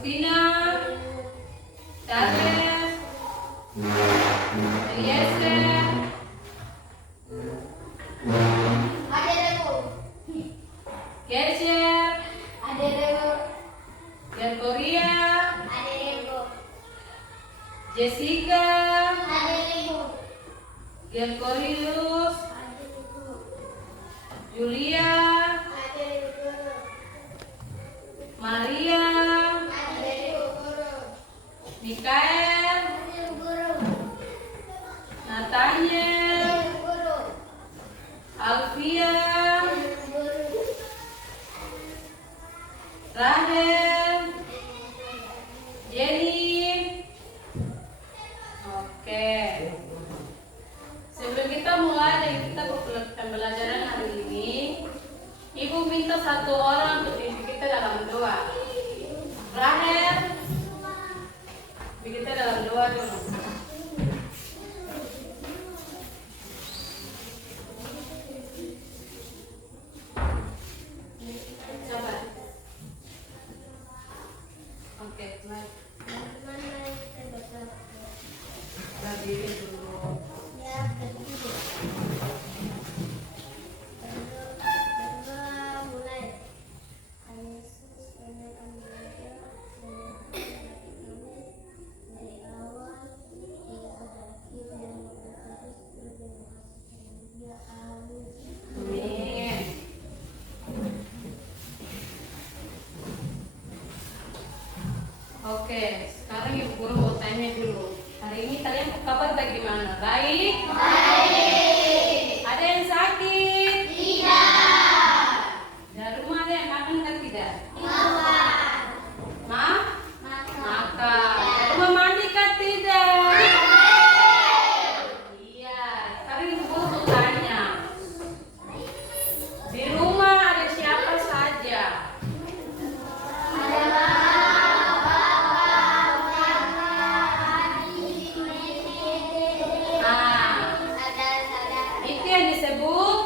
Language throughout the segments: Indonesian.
Agustina, Charles, Eliezer, Kesher, Gergoria, Jessica, Gergorius, Julia, Maria, Mikael, Nathaniel, Alfia, Rahel, Jenny. Oke. Sebelum kita mulai dari kita pembelajaran hari ini, Ibu minta satu orang untuk pimpin kita dalam doa. Rahel, pimpin kita dalam doa dulu. Coba. Oke, baik. Berdiri dulu. Amin. Oke, sekarang Ibu Guru mau tanya dulu. Hari ini kalian kabar bagaimana? Baik? Baik. Ada yang sakit? Tidak. Dari rumah ada yang makan kan tidak? Makan. Makan. Dari rumah mandi kan tidak? Iya. Sekarang Ibu Guru mau tanya. Di rumah ada siapa saja? Itu yang disebut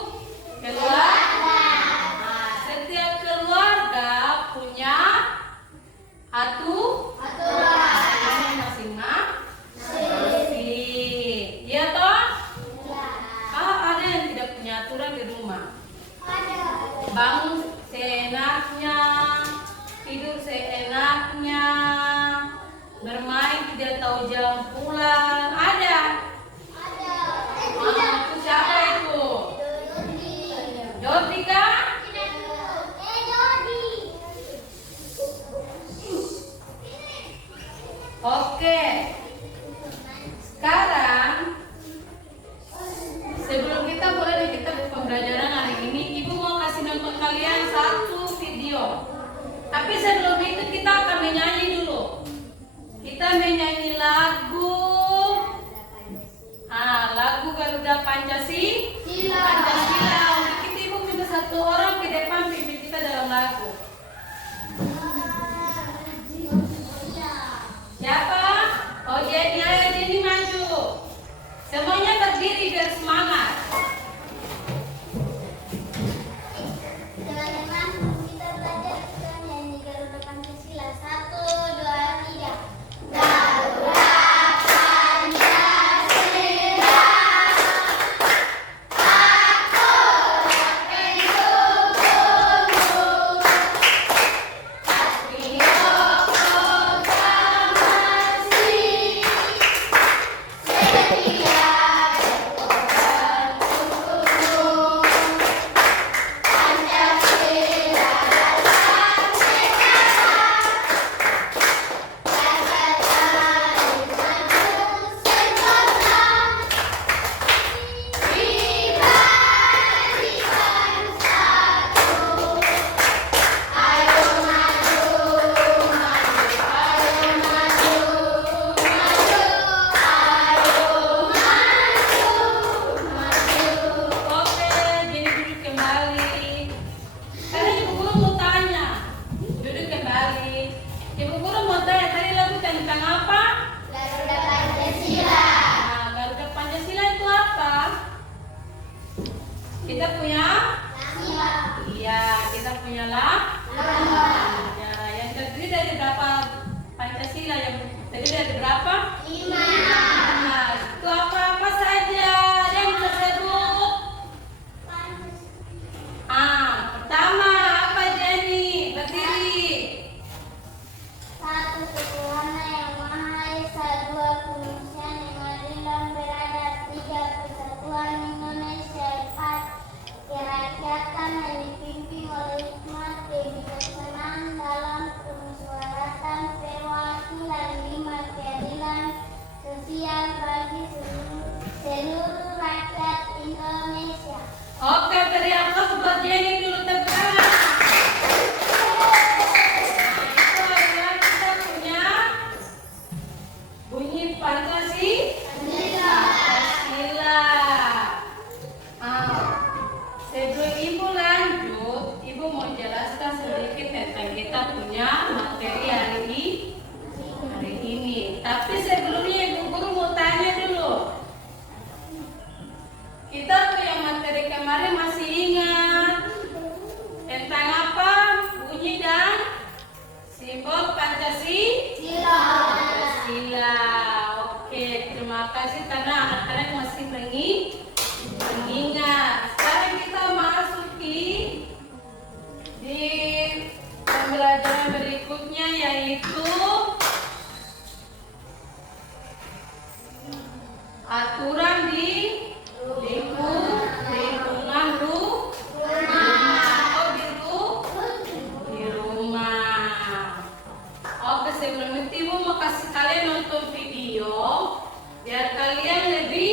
keluarga. Setiap keluarga punya aturan masing-masing. Iya toh? Ada yang tidak punya aturan di rumah. Bangun seenaknya, tidur seenaknya, bermain tidak tahu jam pulang. Ada? Itu siapa itu? Jordi kan? Oke. Sekarang sebelum kita mulai dari kita pembelajaran hari ini, Ibu mau kasih nonton kalian satu video. Tapi sebelum itu kita akan menyanyi dulu. Kita menyanyi lagu Garuda Pancasila. Untuk kita Ibu minta satu orang ke depan pimpin kita dalam lagu. Siapa? Oh jadi maju. Semuanya berdiri biar semangat. Teman-teman, kita belajar nyanyi Garuda Pancasila. 1, 2, 3. Garuda Kita punya? Iya, kita punya lah. Ya, yang terdiri dari berapa Terdiri dari berapa? 5. Nah, itu apa-apa saja? Ada yang bisa sebut? Pertama apa Jenny? Berdiri. 1. Tuhan yang Maha Esa. 2. Kemanusiaan yang adil dan beradab. 3. Persatuan Indonesia. 4. Kerakyatan yang dipimpin oleh hikmat kebijaksanaan dalam kemusyawaratan perwakilan. 5. Keadilan sosial bagi seluruh rakyat Indonesia. Oke, beri aplaus buat Jenny dulu teman. Itu adalah kita punya bunyi Pancasila. Sebelum Ibu lanjut, Ibu mau jelaskan sedikit tentang kita punya materi hari ini. Tapi sebelumnya Ibu Guru mau tanya dulu. Kita punya materi kemarin masih ingat tentang apa? Bunyi dan simbol Pancasila. Oke, terima kasih karena anak-anak masih mengingat. Sekarang kita masuki di pembelajaran berikutnya yaitu aturan di lingkungan di rumah. Oke, sebelum itu Ibu mau kasih kalian nonton video biar kalian lebih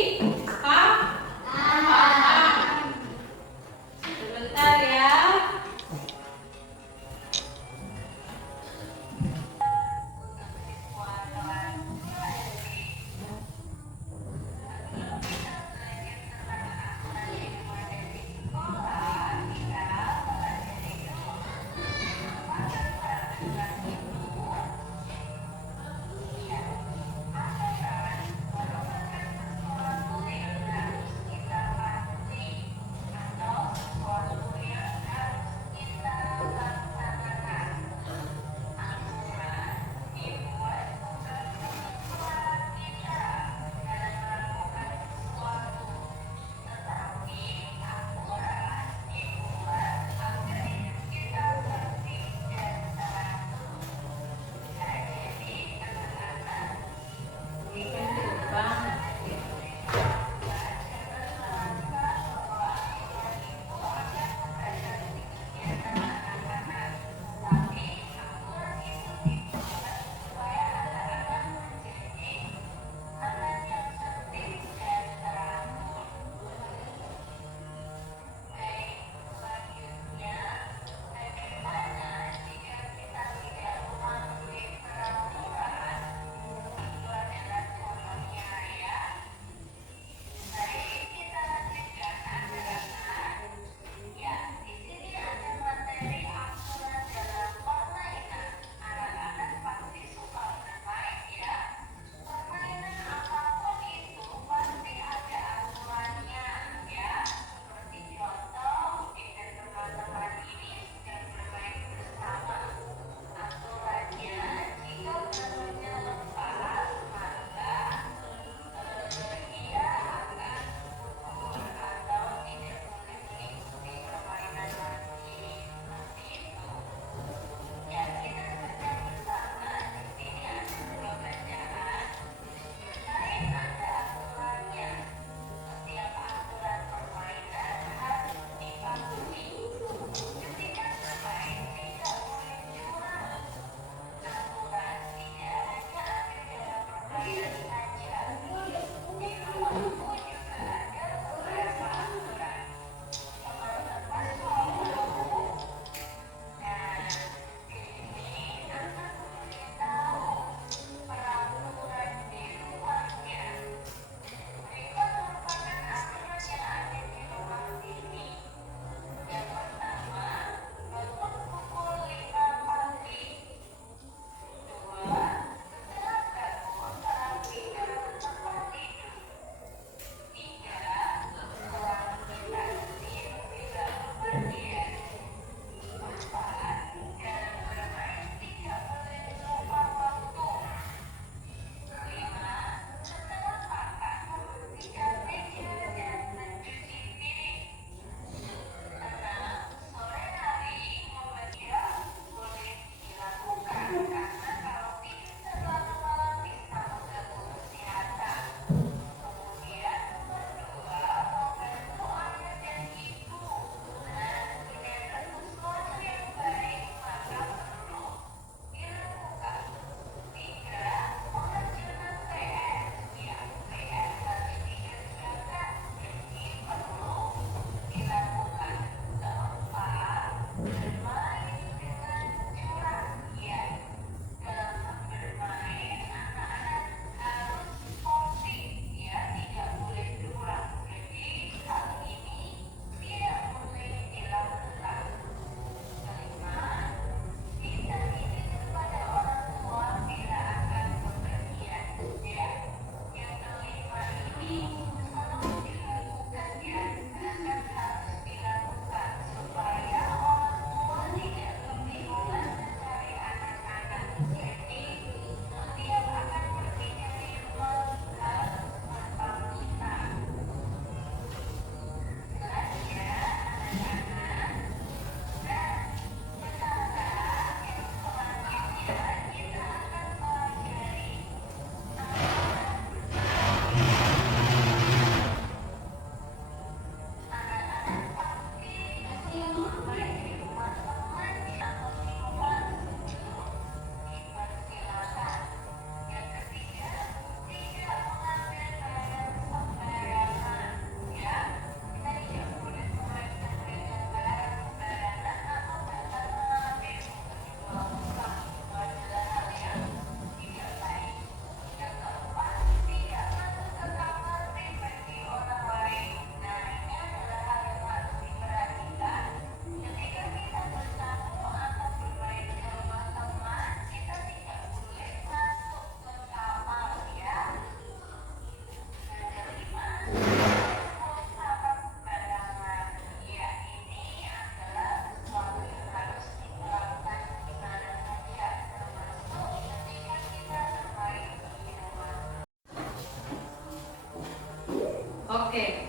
Oke.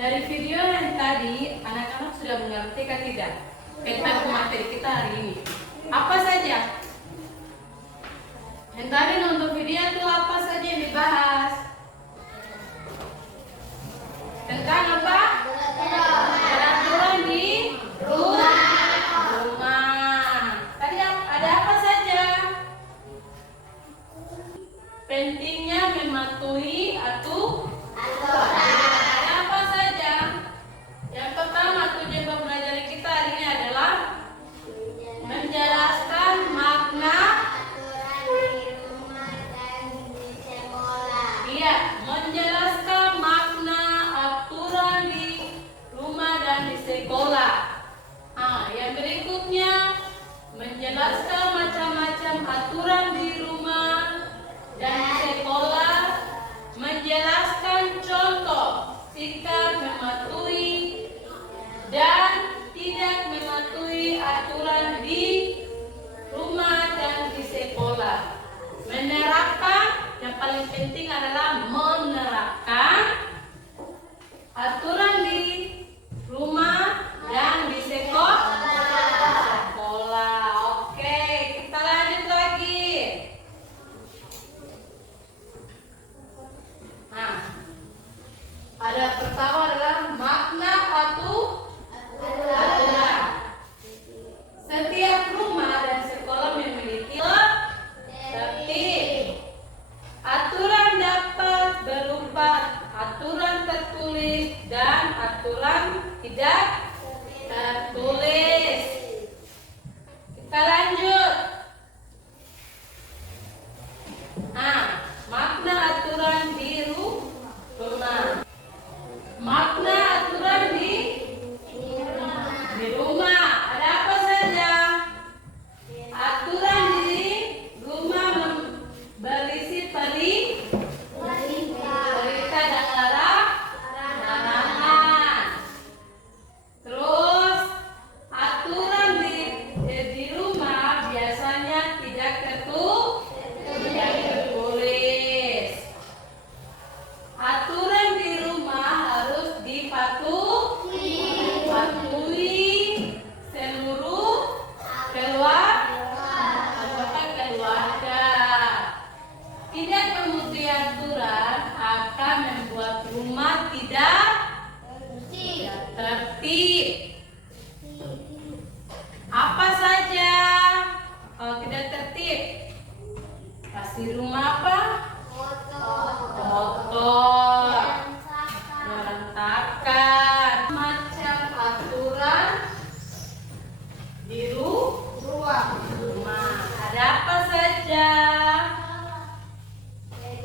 Dari video yang tadi, anak-anak sudah mengerti kan tidak? Tentang materi kita hari ini. Apa saja? Yang tadi nonton video itu apa saja yang dibahas? Tentang apa? Peraturan di rumah. Tadi ada apa saja? Pentingnya mematuhi aturan. Ada apa saja? Yang pertama tujuan pembelajaran kita hari ini adalah menjelaskan makna. Iya, menjelaskan makna aturan di rumah dan di sekolah. Yang berikutnya menjelaskan macam-macam aturan di rumah dan di sekolah, menjelaskan contoh sikap mematuhi dan tidak mematuhi aturan di rumah dan di sekolah. Menerapkan, yang paling penting adalah menerapkan aturan di rumah dan di sekolah. Oke, kita lanjut lagi. Ada pertama adalah makna aturan. Setiap rumah dan sekolah memiliki tertib. Aturan dapat berupa aturan tertulis dan aturan tidak tertulis. Kita lanjut. Makna aturan di rumah. Makna aturan di rumah. Ada apa saja? Aturan di rumah berisi perintah dan larangan. Terus aturan di rumah biasanya tidak tertulis. Aturan di rumah harus dipatuhi seluruh keluarga. Tidak mematuhi aturan akan membuat rumah tidak tertib. Apa saja kalau tidak tertib? Pasti rumah apa? Kotor, berantakan. Macam aturan di rumah. Ada apa saja?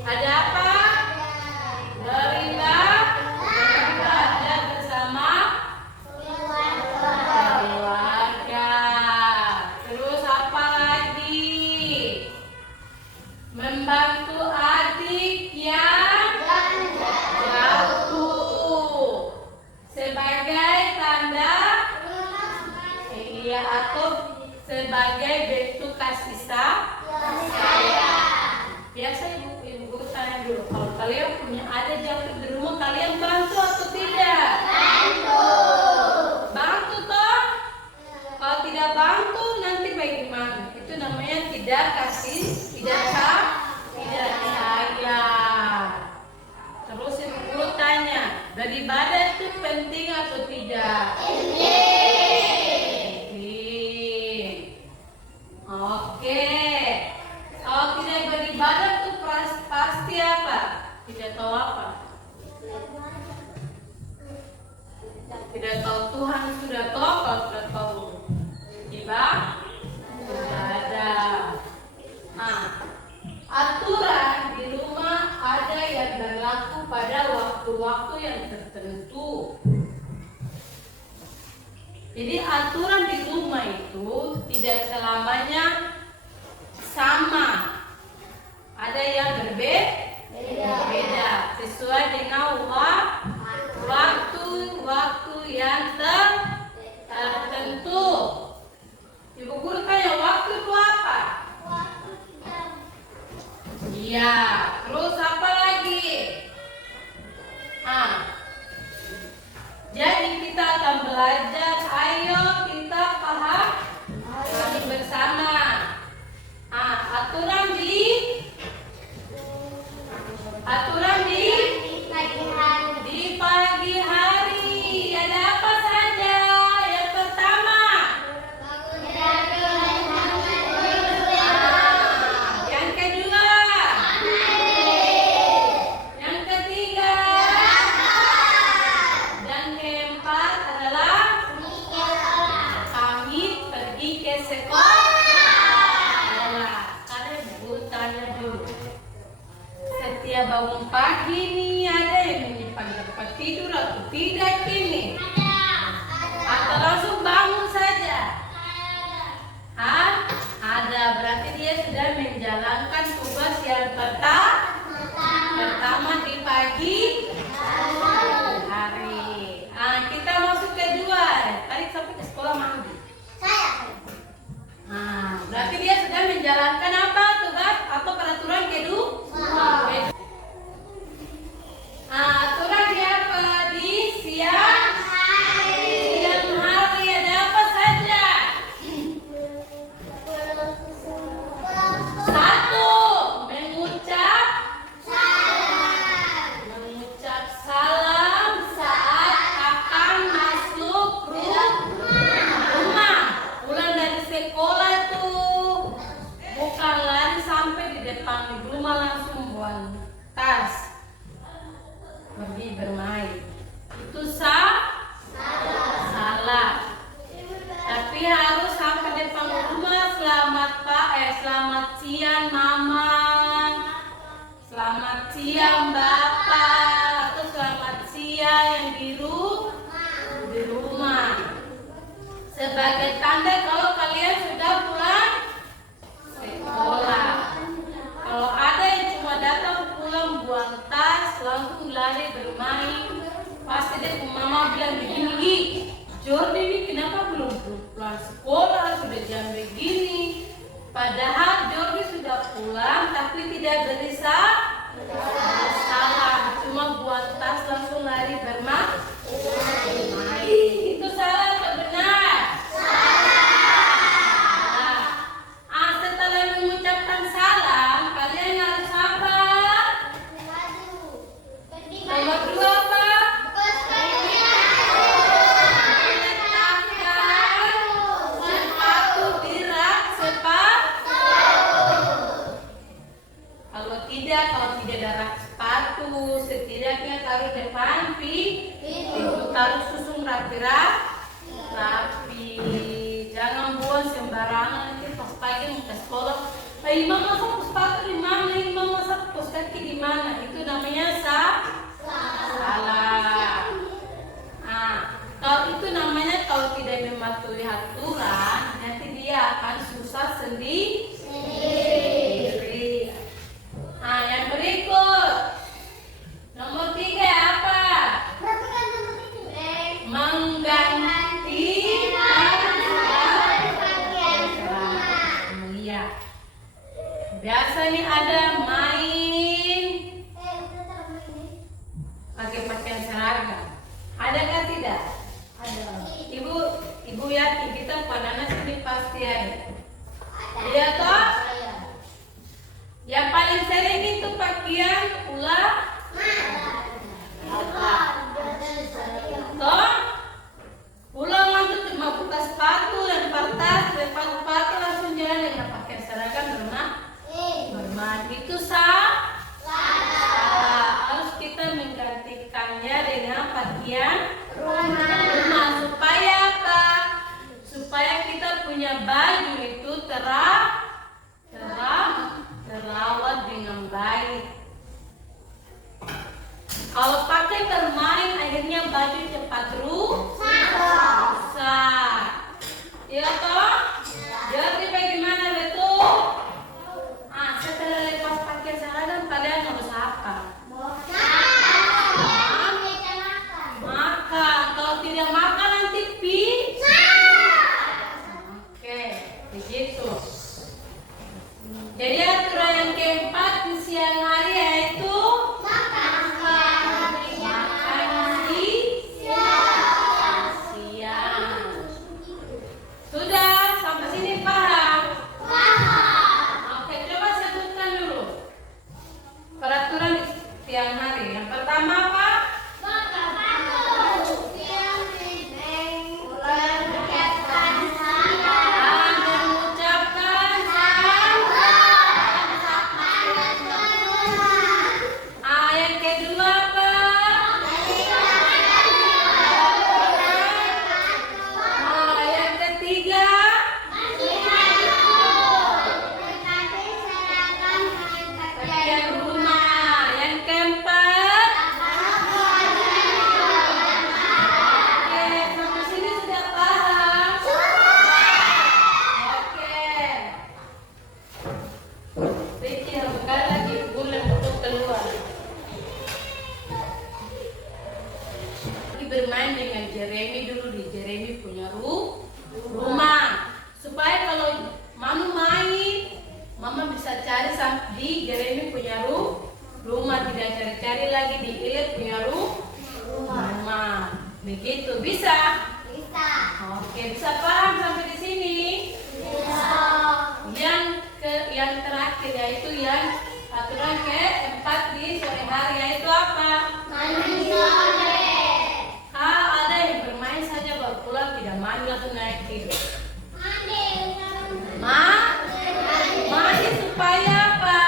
Ada apa? Beribadah bersama keluarga. Terus apa lagi? Membantu adik yang jatuh sebagai tanda atau sebagai bentuk kasih sayang. Biasa ibu guru tanya dulu, kalau kalian punya adik jatuh di rumah, kalian bantu atau tidak? Bantu toh? Kalau tidak bantu nanti bagaimana? Itu namanya tidak kasih, tidak sayang. Terus ibu guru tanya, beribadah itu penting atau tidak? Oke. Kalau tidak beribadah itu pasti apa? Tidak tahu apa? Tidak tahu Tuhan sudah tahu, kalau sudah tahu ibadah. Aturan di rumah ada yang berlaku pada waktu-waktu yang tertentu. Jadi aturan di rumah itu tidak selamanya sama. Ada yang berbeda sesuai dengan waktu yang tertentu. Ibu guru tanya, waktu itu apa? Iya, terus apa lagi? belajar. Ayo kita pahami bersama. Aturan di pagi hari ada apa saja? Yang pertama, yang kedua, yang ketiga, dan keempat adalah kami pergi ke sekolah. Kalian tanya dulu. Setiap bangun pagi nih ada yang menyimpan tempat tidur atau tidak ini? Atau langsung bangun saja? Ada, berarti dia sudah menjalankan tugas yang pertama di pagi hari. Kita masuk kedua. Tadi sampai ke sekolah mandi. Berarti dia sudah menjalankan apa tugas atau peraturan kedua? Aturan apa di siang hari ada apa saja? Satu, mengucap salam saat akan masuk rumah. Pulang dari sekolah tuh bukan lari sampai di depan rumah langsung buang tas pergi bermain. Itu salah. Tapi harus sampai depan rumah. Selamat siang mama, selamat siang bapak, atau selamat siang yang di rumah. Sebagai tanda kalau kalian sudah pulang sekolah. Kalau ada yang cuma datang pulang buang tas langsung lari bermain, pasti deh mama bilang begini, Jordi ini kenapa belum pulang sekolah, sudah jam begini. Padahal Jordi sudah pulang tapi tidak bersalah, cuma buang tas langsung lari bermain. Itu salah atau benar? Setelah mengucapkan salam, kalian harus apa? Nomor 2 apa? Sepatu di rak kalau tidak ada rak sepatu, setidaknya taruh depan pintu, taruh susun rapi. Jangan buang sembarangan, nanti pas pagi mau ke sekolah. Imam masa sepatu di mana? Imam masa pos kaki di mana? Itu namanya salah. Kalau itu namanya kalau tidak mematuhi aturan, nanti dia akan susah sendiri. Yang berikut nomor 3 apa? Mengganti biasa nih ada main pakai pakaian seragam. Adakah tidak? Ada. Ibu yakin kita pada sini pasti ada. Iya toh? Yang paling sering itu pakaian ulang. Toh? Pulang langsung cuma buka sepatu, lempar tas, lempar sepatu langsung jalan dengan pakaian seragam bermain. Itu salah. Harus kita menggantikannya dengan pakaian rumah. Supaya apa? Supaya kita punya baju itu terawat dengan baik. Kalau pakai bermain akhirnya baju cepat rusak. Iya toh? Jadi bagaimana betul? Setelah lepas pakai seragam kalian harus apa? Makan. Kalau tidak makan nanti Oke, begitu. Jadi aturan yang keempat di siang hari yaitu makan siang. bermain dengan Jeremy dulu di Jeremy punya rumah. Supaya kalau Mama main, Mama bisa cari di Jeremy punya rumah, tidak cari-cari lagi di Ilet punya rumah. Begitu bisa? Bisa. Oke, bisa paham sampai di sini? Bisa. Yang terakhir yaitu yang aturan keempat di sore hari yaitu apa? Mandi sore. Kalau ada yang bermain saja baru pulang tidak mandi langsung naik tidur. Mandi supaya apa?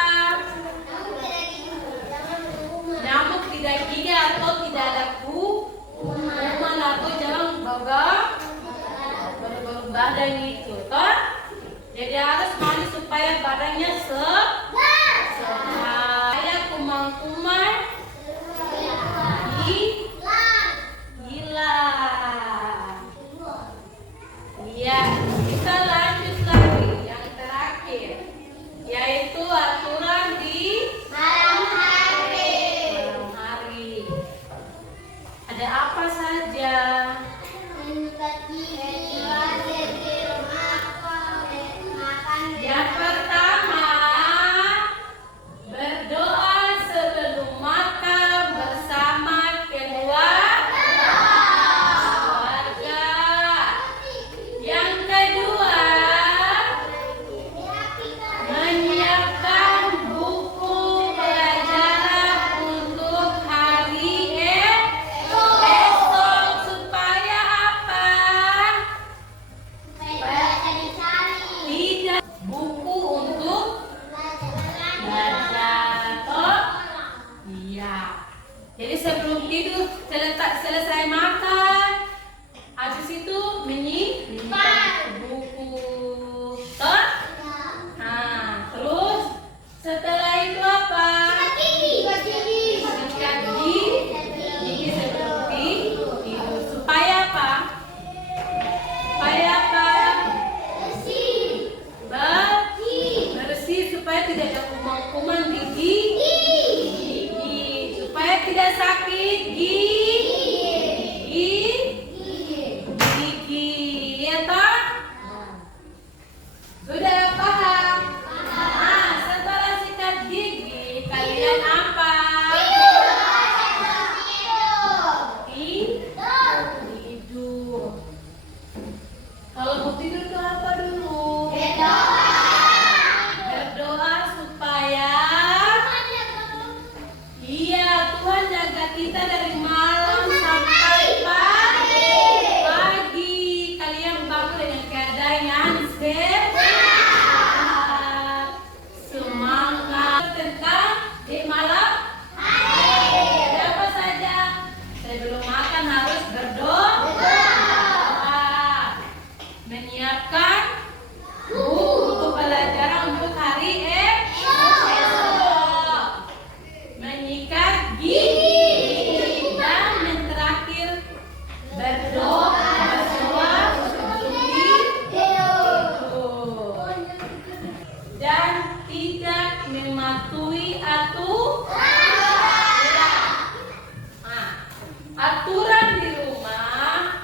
Nyamuk tidak gigit atau tidak ada kuman atau jangan bau badan itu, toh? Jadi harus mandi supaya badannya sehat. Supaya kuman-kuman hilang. Iya, kita lanjut lagi yang terakhir, yaitu aturan di Malam hari. malam hari. Ada apa saja? Yang pertama, berdoa sebelum makan bersama keluarga. Yang kedua, menyiapkan buku pelajaran untuk hari esok. Supaya apa? Tidak buku untuk belajar, toh? Iya. Jadi sebelum tidur selesai makan, habis itu menyimpan buku, toh? Nah, terus setelah itu apa? Sikat gigi sebelum tidur. Supaya apa? Supaya apa? Bersih supaya tidak ada kuman-kuman di gigi, supaya tidak sakit gigi, ya toh? Sudah paham? Nah, setelah sikat gigi, kalian apa? Tidur. Kalau mau tidur tuh apa dulu? Berdoa supaya Tuhan jaga kita dari malam sampai pagi. Kalian bangun dengan keadaan yang sehat, semangat tentang di malam hari. Ada apa saja? Sebelum makan harus berdoa. Menyiapkan buku pelajaran untuk hari esok. Menyikat gigi. Dan yang terakhir, berdoa sebelum tidur. Dan tidak mematuhi aturan di rumah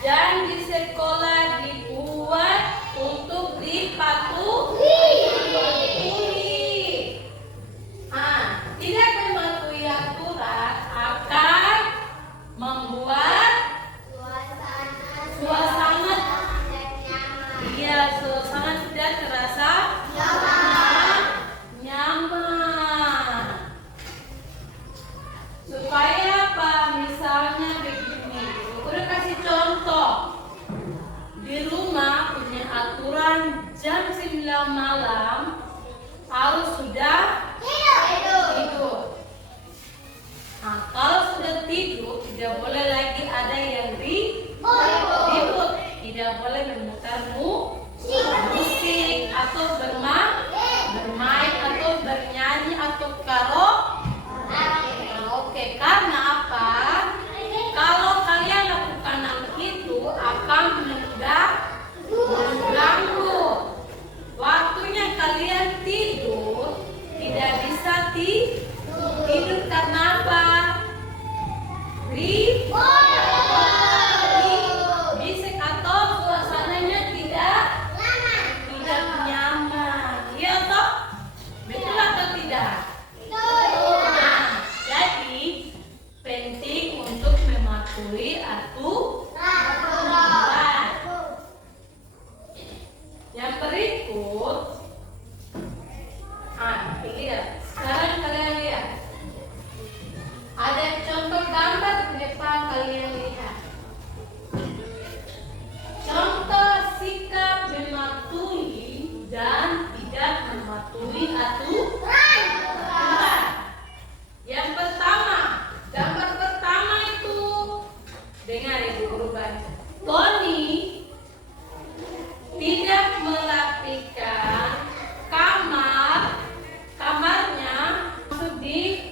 dan di sekolah dibuat untuk dipatuhi. Tidak mematuhi aturan akan membuat suasana tidak terasa nyaman. Supaya apa? Misalnya begini, udah kasih contoh. Di rumah punya aturan jam 9 malam harus sudah tidur. Nah, kalau sudah tidur tidak boleh lagi ada yang ribut. Tidak boleh memutar musik atau bermain atau bernyanyi atau karaoke. Karena apa? Kalau kalian lakukan hal itu akan mengganggu. Waktunya kalian tidur tidak bisa tidur karena apa? Ribut. mematuhi aturan. Yang berikut, ini ya. Sekarang kalian lihat. Ada contoh gambar di depan kalian lihat. Contoh sikap mematuhi dan tidak mematuhi aturan. Yang pertama, gambar pertama itu dengar ibu guru baca. Tony tidak merapikan kamarnya. Maksud di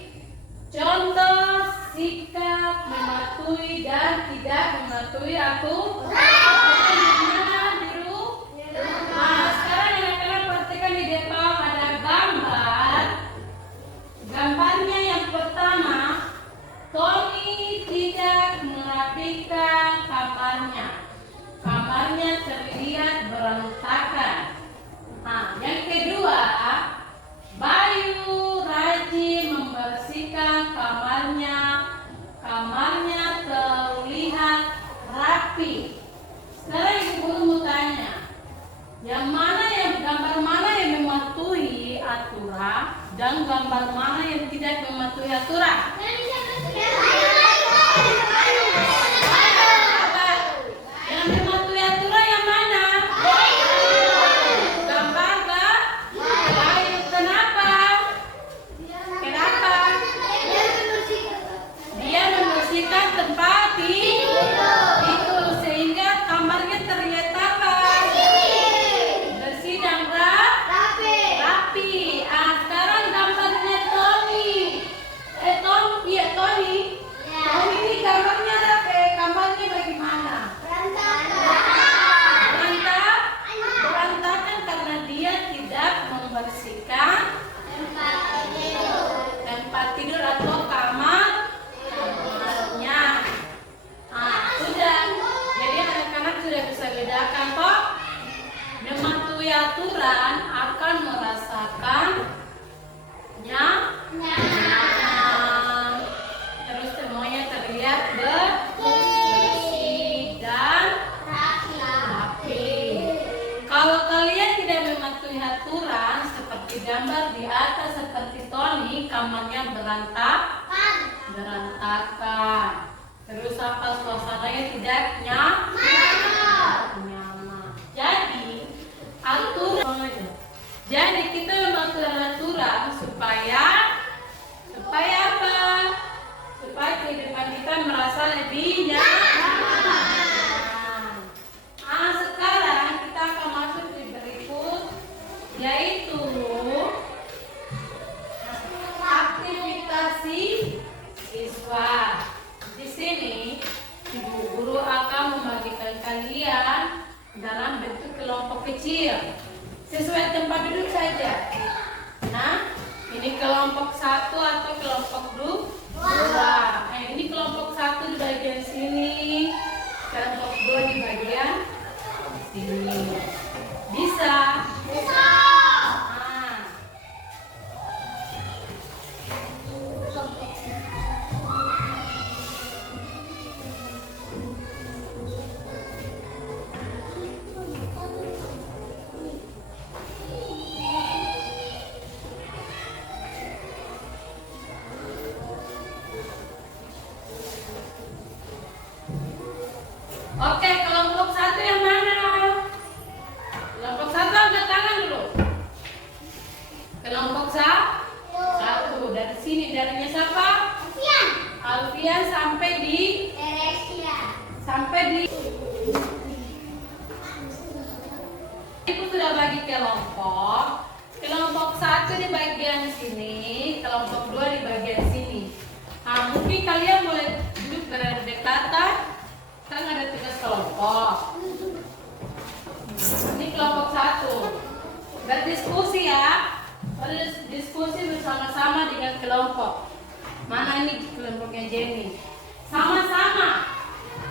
contoh sikap mematuhi dan tidak mematuhi aturan. Nah, sekarang anak-anak perhatikan di depan ada gambar. Gambarnya yang pertama, Tony tidak merapikan kamarnya. Kamarnya terlihat berantakan. Nah, yang kedua, Bayu rajin membersihkan kamarnya. Kamarnya terlihat rapi. Sekarang ibu guru mau tanya, gambar mana yang mematuhi aturan dan gambar mana yang tidak mematuhi aturan? Yang mematuhi aturan yang mana? Gambar Bayu. Kenapa? Dia membersihkan tempat tidur sehingga kamarnya terlihat apa? Bersih dan rapi. Sekarang gambarnya Tony. Tony ini gambarnya rapi. Kamarnya bagaimana? Berantakan karena dia tidak membersihkan tempat tidur atau kamarnya. Sudah. Jadi anak-anak sudah bisa bedakan kok. Mematuhi aturan akan merasakan nyaman. Terus semuanya terlihat bersih dan rapi. Kalau kalian tidak mematuhi aturan seperti gambar di atas seperti Tony, kamarnya berantakan. Terus apa, suasananya tidak nyaman. Jadi kita mematuhi aturan supaya apa? Supaya kehidupan kita merasa lebih nyaman. Sekarang kita akan masuk di berikut, yaitu aktivitas siswa. Di sini ibu guru akan membagikan kalian dalam bentuk kelompok kecil sesuai tempat duduk saja. Nah, ini kelompok 1 atau kelompok 2. Ini kelompok 1 di bagian sini, kelompok 2 di bagian sini. Bisa? Oke, kelompok 1 yang mana? Kelompok 1 angkat tangan dulu. Kelompok 1 dari sini, darinya siapa? Alfian sampai di Ibu sudah bagi kelompok. Kelompok 1 di bagian sini, kelompok 2 di bagian sini. Mungkin kalian boleh duduk berdekatan. Kan ada 3 kelompok. Ini kelompok 1. Berdiskusi ya. Berdiskusi bersama-sama dengan kelompok. Mana ini kelompoknya Jenny? Sama-sama.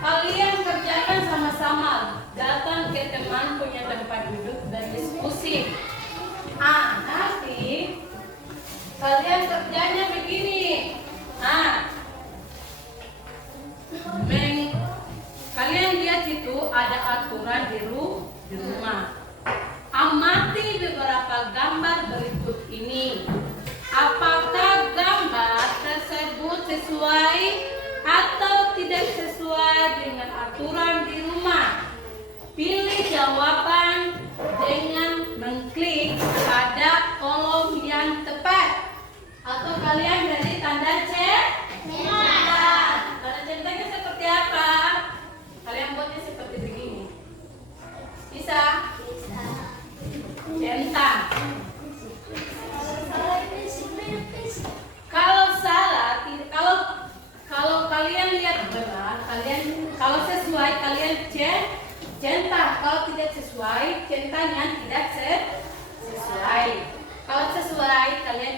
Kalian kerjakan sama-sama. Datang ke teman punya tempat duduk dan diskusi. Nanti kalian kerjanya begini. tugas itu ada aturan di rumah. Amati beberapa gambar berikut ini. Apakah gambar tersebut sesuai atau tidak sesuai dengan aturan di rumah? Pilih jawaban dengan mengklik pada kolom yang tepat. Atau kalian beri tanda centang. Tanda centangnya seperti apa? Kalian buatnya seperti begini. Bisa? Centang. Kalau salah, kalau kalian lihat benar, kalau sesuai kalian centang. Kalau tidak sesuai, centangnya tidak sesuai. Kalau sesuai kalian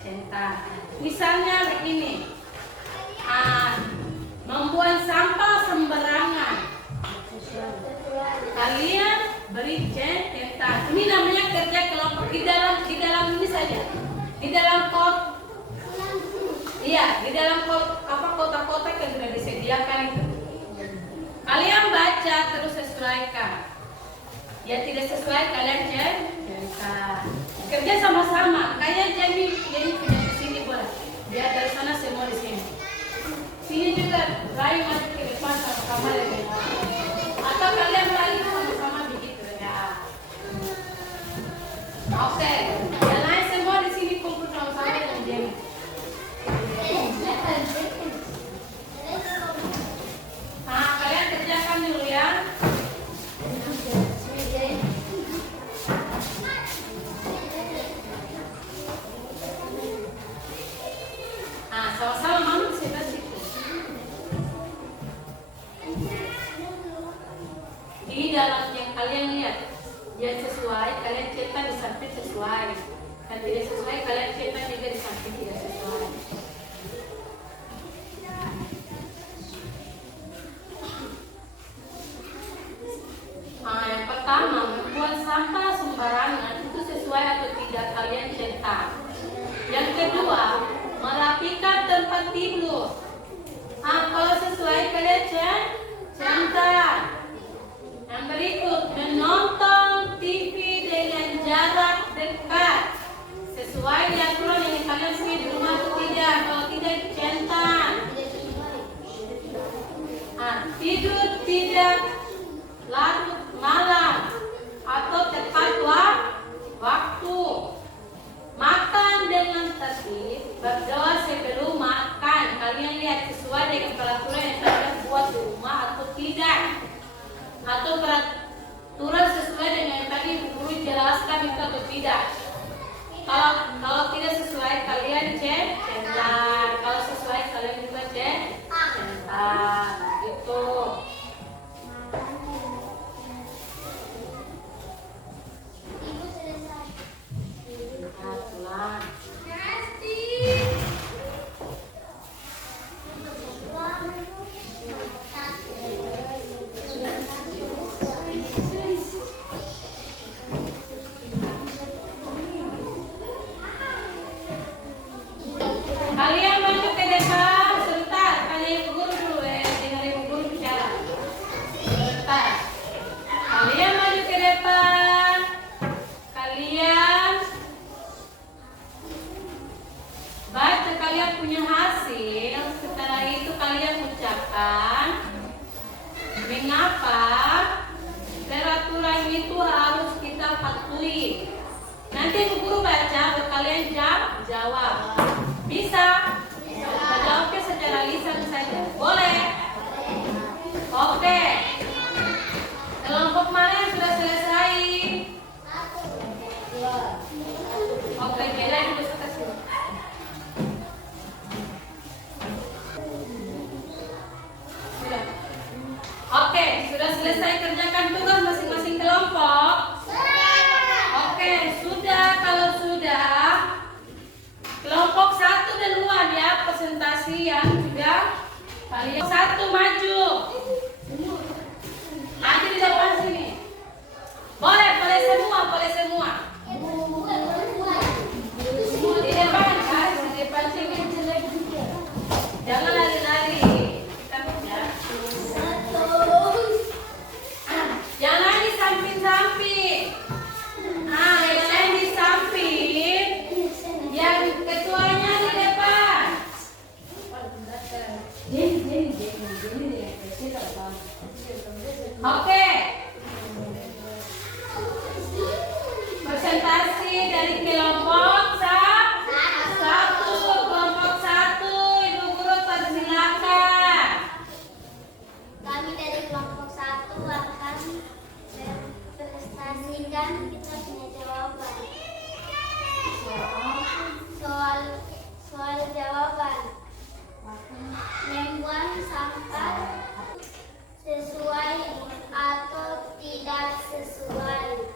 centang. Misalnya begini, membuang sampah sembarangan. Kalian beri centang. Ini namanya kerja kelompok di dalam ini saja. Di dalam di dalam kotak-kotak yang sudah disediakan itu. Kalian baca terus sesuaikan. Ya tidak sesuai kalian centang. Kerja sama-sama. Kayak jadi punya di sini boleh. Biar dari sana semua di sini. Sini juga Rai maju ke depan sama-sama lagi. Atau kalian lari sama-sama begitu ya. Oke. Yang lain semua di sini kumpul sama-sama dengan Jenny. Kalian kerjakan dulu ya. Sama-sama mama sebelah situ. Di dalam yang kalian lihat, yang sesuai kalian cetak di samping sesuai. Dan tidak sesuai kalian cetak juga di samping tidak sesuai. Yang pertama, membuang sampah sembarangan itu sesuai atau tidak kalian cetak. Yang kedua, merapikan tempat tidur. Kalau sesuai kalian centang. Yang berikut, menonton TV dengan jarak dekat. Sesuai di aturan yang kalian punya di rumah atau tidak? Kalau tidak, centang. Tidur tidak larut malam atau tepat waktu. Makan dengan tertib, berdoa sebelum makan. Kalian lihat sesuai dengan peraturan yang kalian buat di rumah atau tidak? Atau peraturan sesuai dengan yang tadi guru jelaskan itu atau tidak? Kalau tidak sesuai kalian centang. Kalau sesuai kalian juga centang. Gitu. Kalian maju ke depan sebentar, tanya ibu guru dulu dengar ibu guru bicara. Sebentar. Kalian maju ke depan. Kalian baca kalian punya hasil. Setelah itu kalian ucapkan mengapa peraturan itu harus kita patuhi. Nanti ibu guru baca, kalian jawab. Bisa? Jawabnya secara lisan saja. Boleh? Oke. Kelompok mana yang sudah selesai? Oke, beda dulu kasih. Sudah. Oke, sudah selesai kerjakan tugas masing-masing kelompok? Oke, sudah. Kalau sudah, kelompok 1 duluan ya, presentasi yang sudah kalian. 1 maju. Maju di depan sini. Boleh semua. Di depan, kan? Di depan sini. Jangan lari-lari. Kita ya. Oke. Presentasi dari kelompok satu. Kelompok satu, Ibu Guru persilakan. Kami dari kelompok 1 akan mempresentasikan kita punya jawaban. Soal jawaban. Membuang sampah sesuai atau tidak sesuai.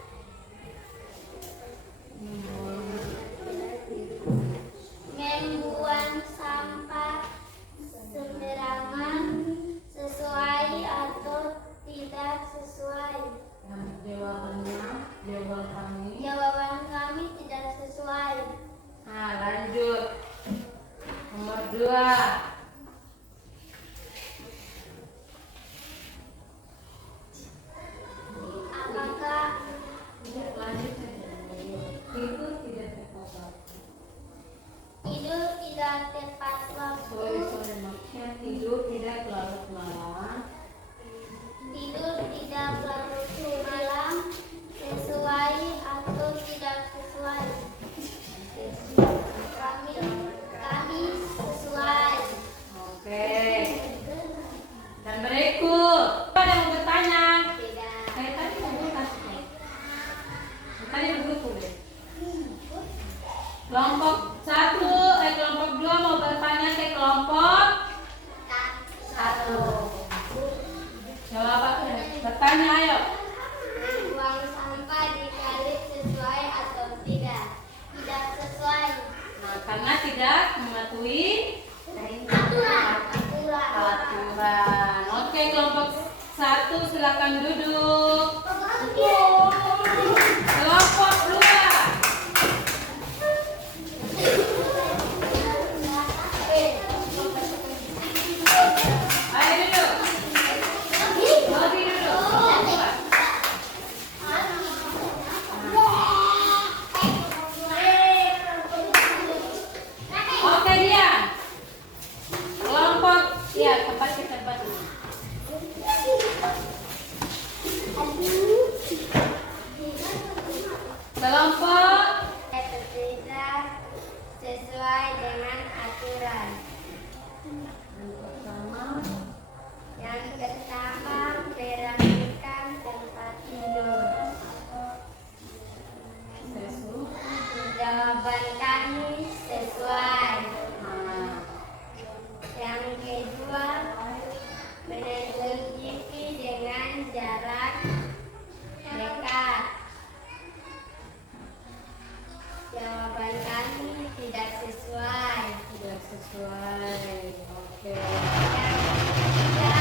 Membuang sampah sembarangan sesuai atau tidak sesuai. Jawaban kami tidak sesuai. Nah, lanjut. Nomor 2. Apakah tidur tidak tepat waktu? Maksudnya tidur tidak larut malam. Tidur tidak larut malam sesuai atau tidak sesuai? Kami sesuai. Oke. Dan berikut, ada yang mau bertanya? Tidak. Kayak tadi Ibu kasih. Tadi Ibu deh. Kelompok 2 mau bertanya ke kelompok 1. Jawab apa? Bertanya ayo. Buang sampah di kali sesuai atau tidak? Tidak sesuai. Nah, karena tidak mematuhi aturan. Oke, kelompok 1 silakan duduk. Kelompok 2. Ayo duduk. Lagi duduk. Oke, dia. Kelompok tempat kita batu. Kelompok Tidak sesuai dengan aturan. Yang pertama, merapikan tempat tidur. Jawaban kami sesuai. Yang kedua, menonton TV dengan jarak dekat. Jawaban kami tidak sesuai. Tidak sesuai. Oke. Yang ketiga,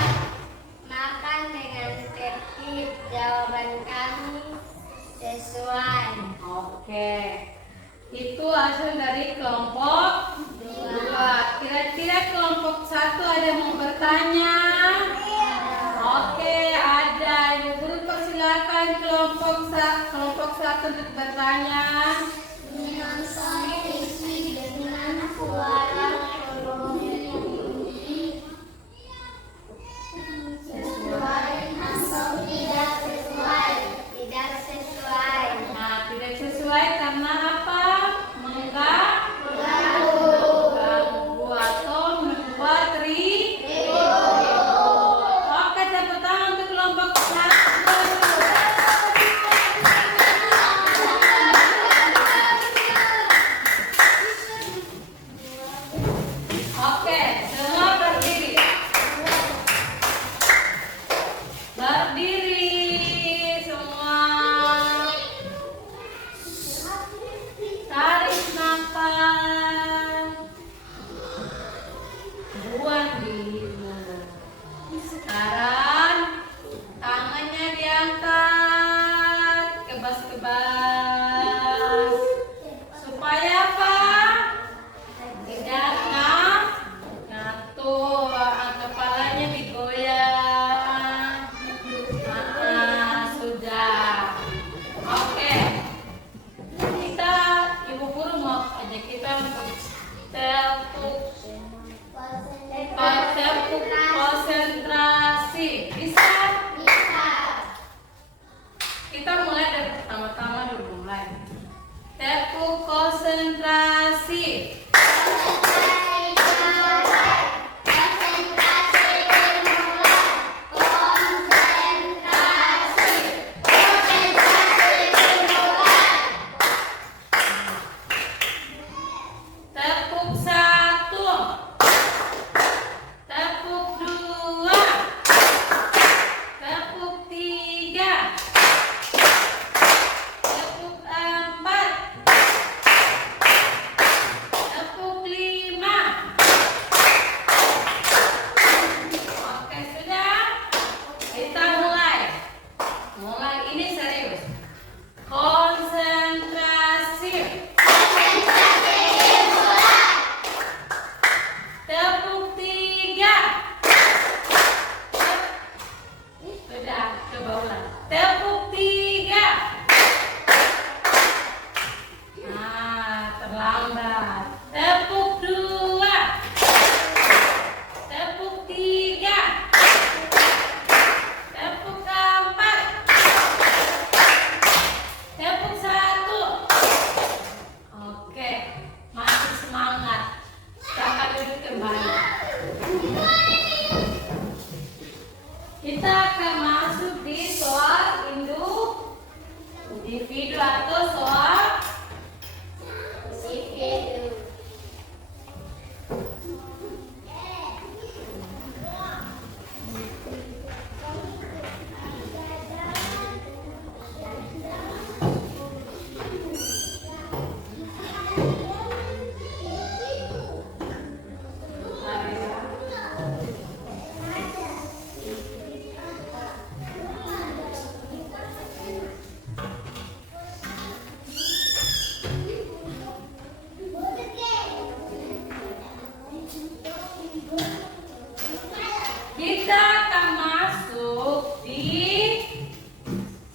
makan dengan tertib. Jawaban kami sesuai. Oke. Itu hasil dari kelompok 2. Kira-kira kelompok 1 ada yang mau bertanya? Oke, ada. Ibu Guru persilakan kelompok 1 untuk bertanya. Menonton TV dengan suara volume yang tinggi sesuai atau tidak sesuai? Tidak sesuai. Nah, tidak sesuai karena apa? Mengganggu atau membuat Oke, tepuk tangan untuk kelompok 1. Oke, semua berdiri. Berdiri semua. Tarik nafas. Buang di mulut. Sekarang tangannya diangkat kebas-kebas. Supaya apa? Tidak ngatur, kepalanya digoyang. Sudah. Oke. Ibu Guru mau ajak kita untuk tepuk konsentrasi Kita mulai. Mulai ini serius. Konsentrasi. Tepuk 3. Sudah, coba ulang. Tepuk 3. Nah, terlambat. Tepuk 2. Tepuk 3. Tepuk 4. Tepuk 1. Oke, masih semangat. Kakak duduk kembali. Kita akan masuk di soal individu atau soal Individu. kita akan masuk di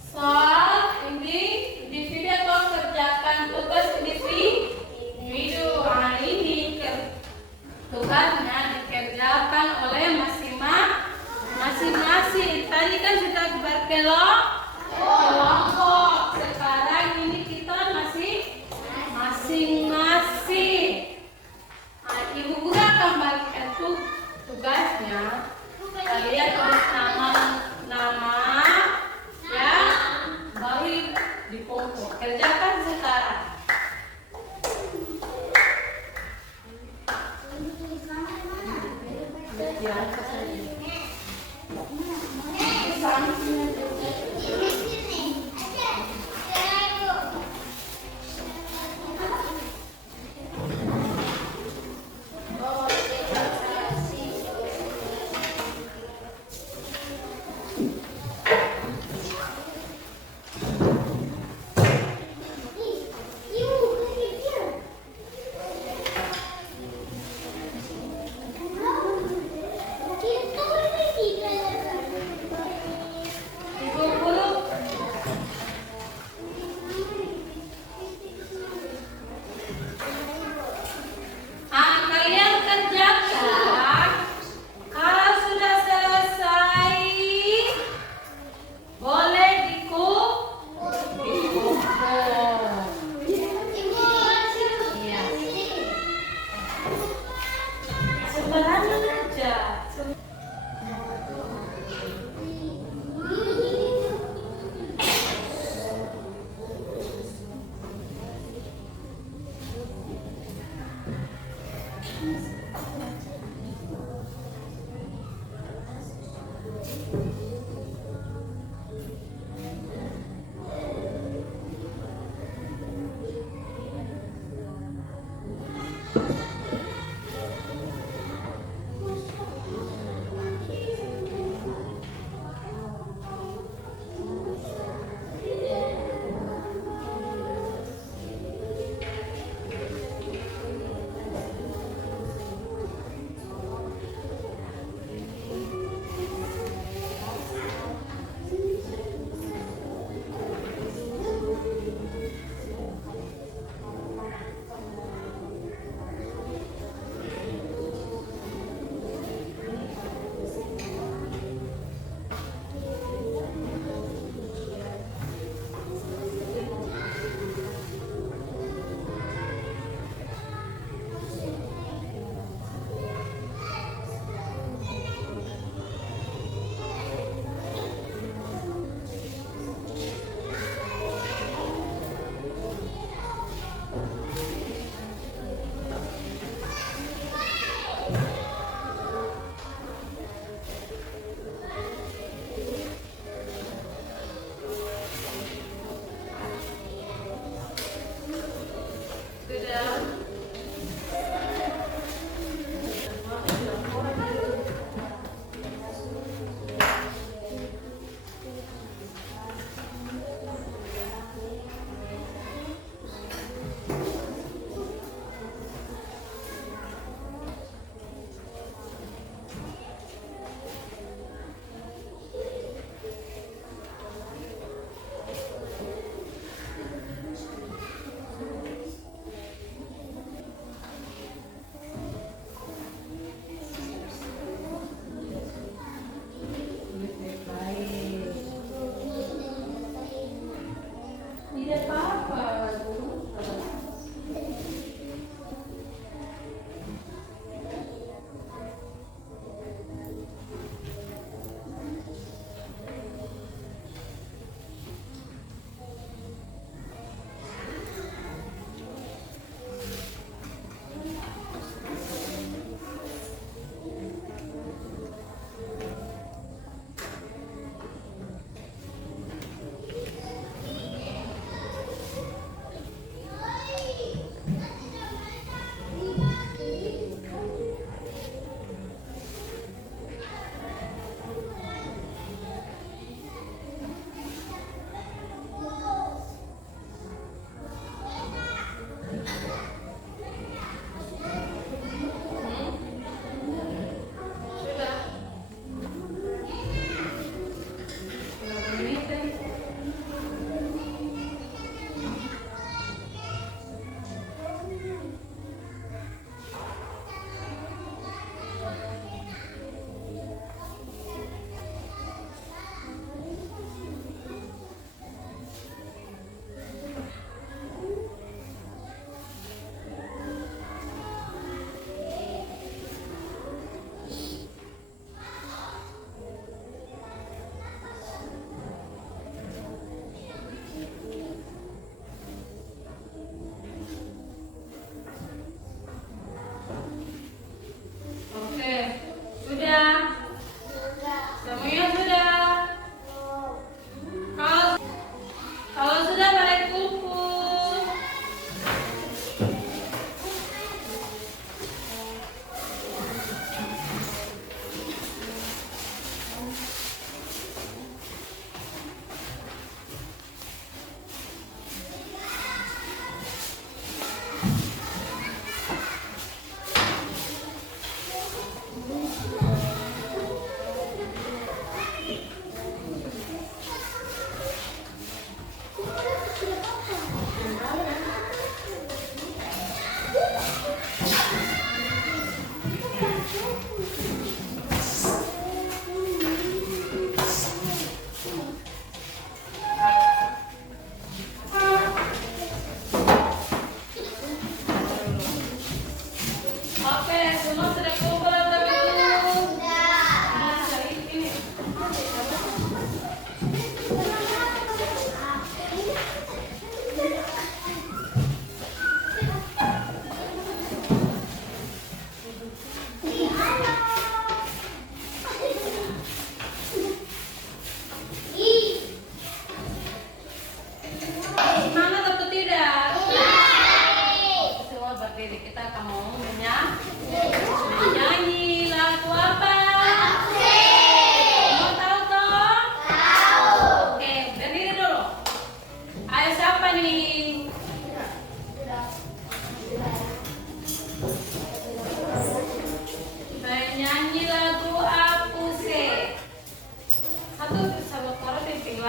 soal individu atau kerjakan tugas individu. Nah, ini tugasnya dikerjakan oleh masing-masing. Tadi kan sudah berkelompok. Sekarang ini kita masing-masing. Nah, Ibu Guru akan bagikan tugasnya. Kalian tulis nama ya, baru di pokok. Kerjakan sekarang. Ya, Ibu Guru. Kalian kerjakan. Kalau sudah selesai,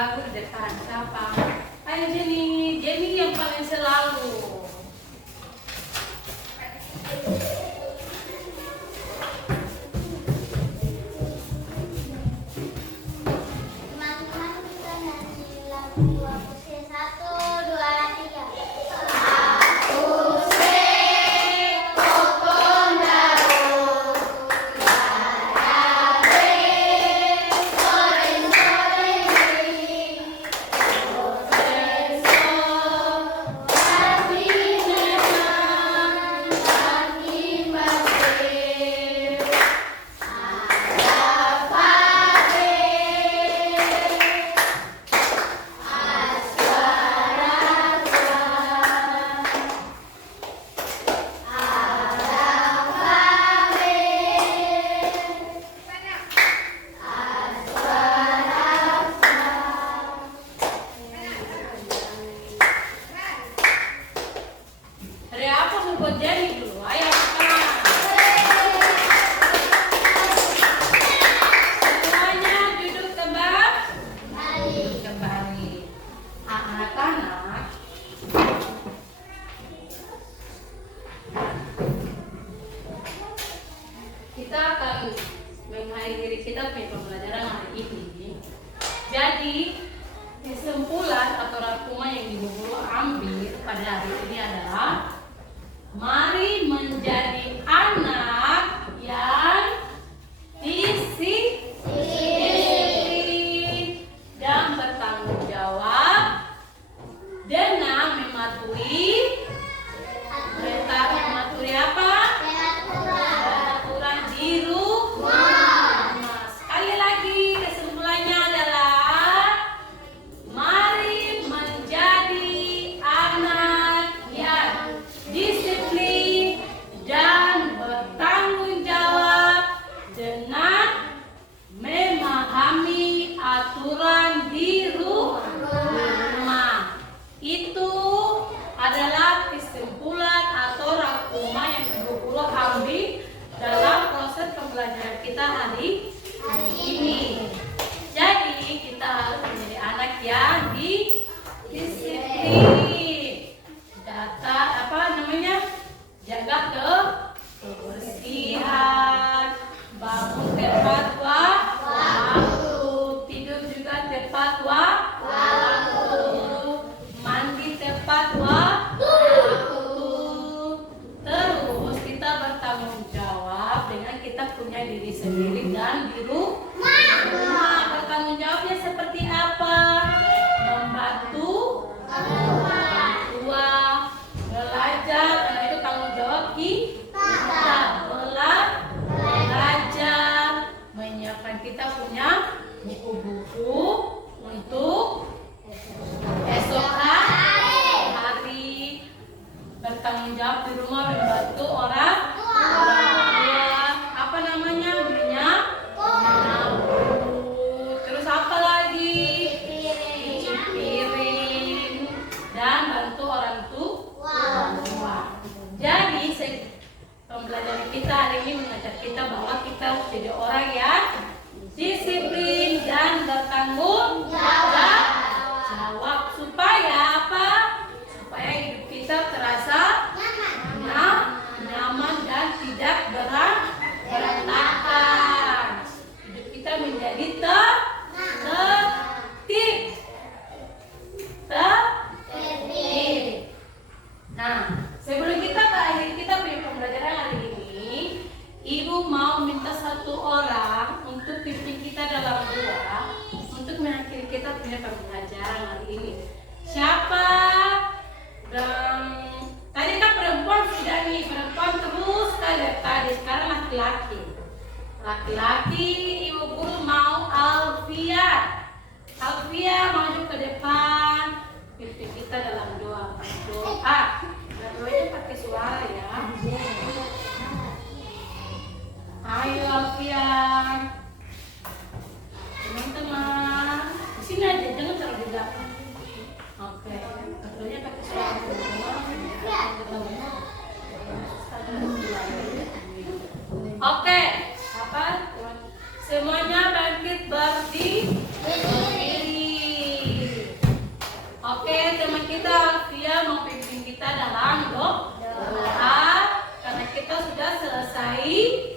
lagu di depan siapa? Ayo Jenny, Jenny yang paling selalu. Teman-teman kita nyanyi lagu aku se 1, 2, 3. Hari apa buat Jenny dulu? Ayo sekarang. Semuanya duduk kembali. Kembali. Anak-anak. Kita akan mengakhiri kita punya pembelajaran hari ini. Jadi kesimpulan atau rangkuman yang Ibu Guru ambil pada hari ini adalah mari menjadi anak yang disiplin dan bertanggung jawab dengan mematuhi apa? Peraturan di rumah. Sekali lagi kesimpulannya adalah mari menjadi anak yang disiplin dan bertanggung jawab dengan memahami aturan di rumah. Itu adalah kesimpulan atau rangkuman yang Ibu Guru ambil dalam proses pembelajaran kita hari ini. Jadi kita harus menjadi anak yang disiplin. Jaga kebersihan, bangun tepat waktu, tidur juga tepat waktu, mandi tepat waktu. Terus kita bertanggung jawab dengan kita punya diri sendiri dan di rumah. Bertanggung jawabnya seperti apa? Membantu orang tua, belajar, karena itu tanggung jawab kita. Belajar, menyiapkan kita punya buku-buku untuk esok hari. Bertanggung jawab di rumah, membantu orang tua. Apa namanya? Minyak, terus apa lagi? Cuci piring dan bantu orang tua. Jadi pembelajaran kita hari ini mengajak kita bahwa kita harus jadi orang yang disiplin dan bertanggung jawab supaya apa? Supaya hidup kita terasa nyaman dan tidak berantakan. Hidup kita menjadi tertib. Nah, sebelum kita berakhir kita punya pembelajaran hari ini, Ibu mau minta satu orang untuk pimpin kita dalam doa untuk mengakhiri kita punya pembelajaran hari ini. Siapa? Tadi kan perempuan sudah nih, perempuan terus tadi sekarang laki-laki. Laki-laki Ibu Guru mau Alfia. Alfia maju ke depan, pimpin kita dalam doa. Doanya pakai suara ya. Ayo Alfia. Teman-teman, di sini aja, jangan terlalu di belakang. Oke, doanya pakai suara. Oke, apa? Semuanya bangkit berdiri. baik.